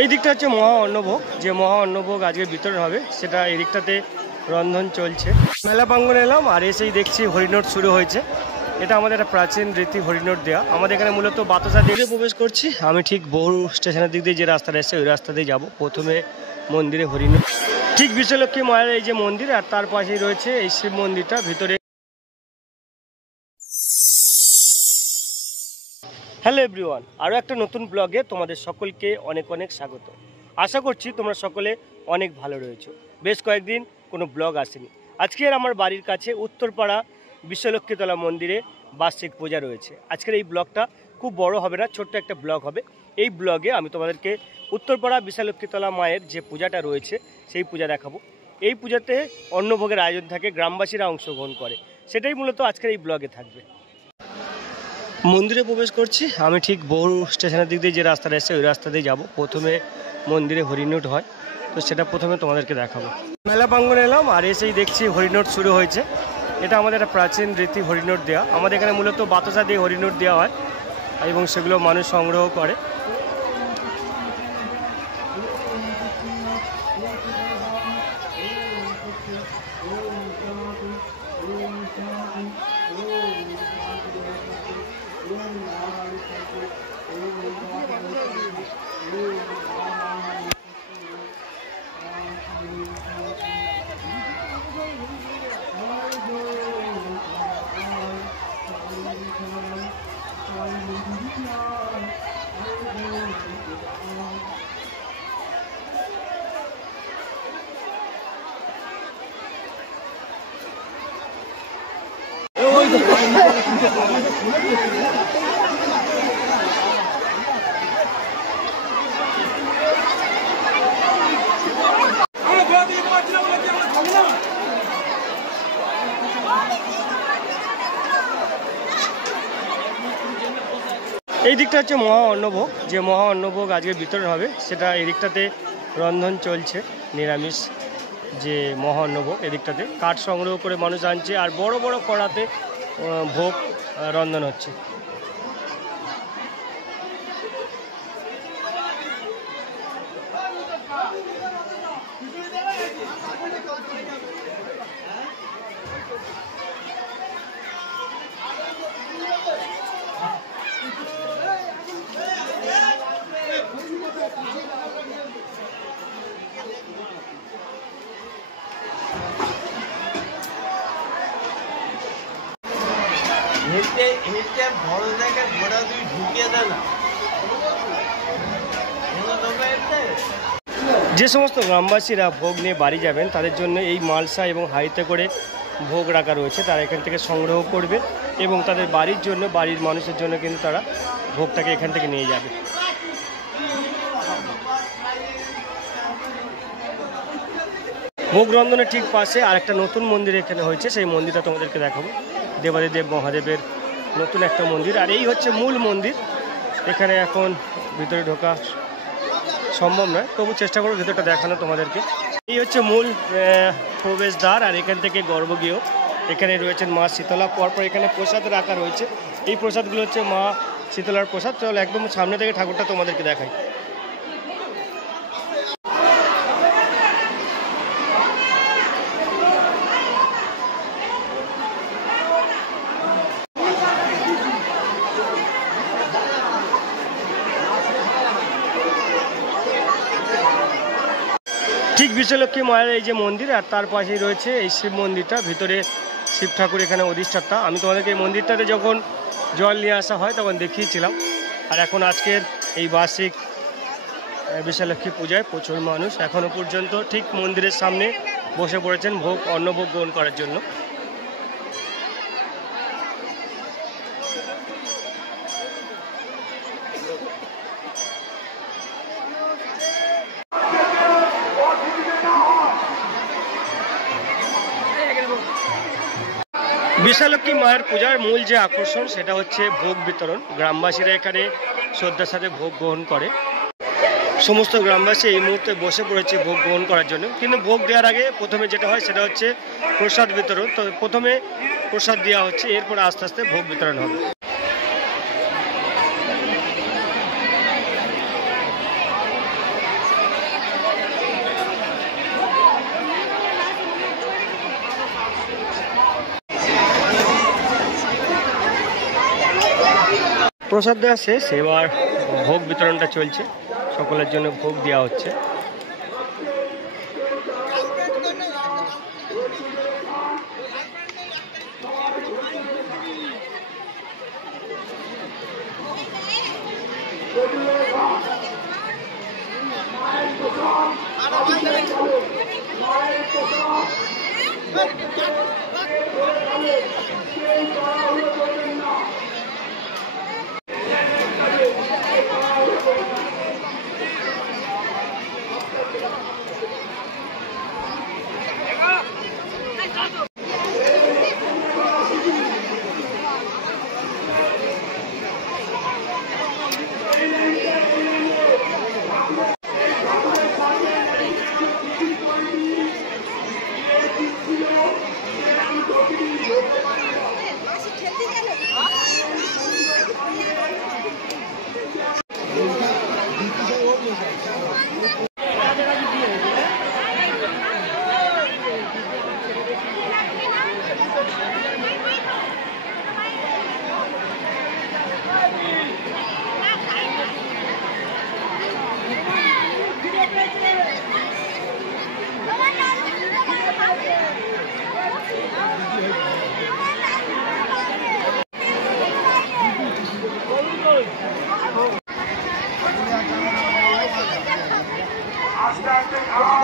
এই দিকটা হচ্ছে মহা অন্নভোগ, যে মহা অন্নভোগ আজকে বিতরণ হবে সেটা এই দিকটাতে রন্ধন চলছে। মেলা প্রাঙ্গণে এলাম আর এসেই দেখছি হরিনোট শুরু হয়েছে। এটা আমাদের একটা প্রাচীন রীতি, হরিনোট দেওয়া। আমাদের এখানে মূলত বাতাসা দিয়ে প্রবেশ করছি। আমি ঠিক বহু স্টেশনের দিক দিয়ে যে রাস্তাটা এসছে ওই রাস্তা দিয়ে যাবো। প্রথমে মন্দিরে হরিনোট, ঠিক বিশ্বলক্ষ্মী মায়ের এই যে মন্দির আর তার পাশেই রয়েছে এই শিব মন্দিরটা। ভিতরে হ্যালো এভরিওয়ান, আরও একটা নতুন ব্লগে তোমাদের সকলকে অনেক অনেক স্বাগত। আশা করছি তোমরা সকলে অনেক ভালো রয়েছো। বেশ কয়েকদিন কোনো ব্লগ আসেনি। আজকের আমার বাড়ির কাছে উত্তরপাড়া বিশ্বলক্ষ্মীতলা মন্দিরে বার্ষিক পূজা রয়েছে। আজকের এই ব্লগটা খুব বড় হবে না, ছোট্ট একটা ব্লগ হবে। এই ব্লগে আমি তোমাদেরকে উত্তরপাড়া বিশ্বলক্ষ্মীতলা মায়ের যে পূজাটা রয়েছে সেই পূজা দেখাবো। এই পূজাতে অন্নভোগের আয়োজন থাকে, গ্রামবাসীরা অংশগ্রহণ করে, সেটাই মূলত আজকের এই ব্লগে থাকবে। মন্দিরে প্রবেশ করছি। আমি ঠিক বহু স্টেশনের দিক দিয়ে যে রাস্তাটা এসছে ওই রাস্তা দিয়ে যাবো। প্রথমে মন্দিরে হরিনোট হয়, তো সেটা প্রথমে তোমাদেরকে দেখাবো। মেলা প্রাঙ্গণে এলাম আর এসেই দেখছি হরিনোট শুরু হয়েছে। এটা আমাদের একটা প্রাচীন রীতি, হরিনোট দেওয়া। আমাদের এখানে মূলত বাতাসা দিয়ে হরিনোট দেওয়া হয় এবং সেগুলো মানুষ সংগ্রহ করে। এই দিকটা হচ্ছে মহা অন্নভোগ, যে মহা অন্নভোগ আজকে বিতরণ হবে সেটা এই দিকটাতে রন্ধন চলছে। নিরামিষ যে মহা অন্নভোগ, এদিকটাতে কাঠ সংগ্রহ করে মানুষ আনছে আর বড় বড় কড়াতে ভোগ রন্ধন হচ্ছে। বড় জায়গায় ঘোড়া তুই ঢুকিয়ে দে না। যে সমস্ত গ্রামবাসীরা ভোগ নিয়ে বাড়ি যাবেন তাদের জন্য এই মালসা এবং হাঁড়িতে করে ভোগ রাখা রয়েছে। তারা এখান থেকে সংগ্রহ করবে এবং তাদের বাড়ির জন্য, বাড়ির মানুষের জন্য কিন্তু তারা ভোগটাকে এখান থেকে নিয়ে যাবে। ভোগ রন্ধনের ঠিক পাশে আরেকটা নতুন মন্দির এখানে হয়েছে, সেই মন্দিরটা তোমাদেরকে দেখাবো। দেবাদিদেব মহাদেবের নতুন একটা মন্দির আর এই হচ্ছে মূল মন্দির। এখানে এখন ভিতরে ঢোকা সম্ভব নয়, তবু চেষ্টা করবো ভিতরটা দেখানো তোমাদেরকে। এই হচ্ছে মূল প্রবেশদ্বার আর এখান থেকে গর্ভগৃহ। এখানে রয়েছেন মা শীতলা, পরপর এখানে প্রসাদ রাখা রয়েছে। এই প্রসাদগুলো হচ্ছে মা শীতলার প্রসাদ। চলো একদম সামনে থেকে ঠাকুরটা তোমাদেরকে দেখাই। ঠিক বিশ্বলক্ষ্মী মায়ের এই যে মন্দির আর তার পাশেই রয়েছে এই শিব মন্দিরটা। ভিতরে শিব ঠাকুর এখানে অধিষ্ঠাতা। আমি তোমাদেরকে এই মন্দিরটাতে যখন জল নিয়ে আসা হয় তখন দেখিয়েছিলাম। আর এখন আজকের এই বার্ষিক বিশ্বলক্ষ্মী পূজায় প্রচুর মানুষ এখনও পর্যন্ত ঠিক মন্দিরের সামনে বসে পড়েছেন ভোগ, অন্নভোগ গ্রহণ করার জন্য। বিশ্বলক্ষ্মী মায়ের পূজার মূল যে আকর্ষণ সেটা হচ্ছে ভোগ বিতরণ। গ্রামবাসীরা এখানে শ্রদ্ধার সাথে ভোগ গ্রহণ করে। সমস্ত গ্রামবাসী এই মুহূর্তে বসে পড়েছে ভোগ গ্রহণ করার জন্য। কিন্তু ভোগ দেওয়ার আগে প্রথমে যেটা হয় সেটা হচ্ছে প্রসাদ বিতরণ। তো প্রথমে প্রসাদ দেওয়া হচ্ছে, এরপর আস্তে আস্তে ভোগ বিতরণ হবে। প্রসাদ দেওয়া শেষ, এবার ভোগ বিতরণটা চলছে, সকলের জন্য ভোগ দেওয়া হচ্ছে। আস্তে আস্তে খাওয়া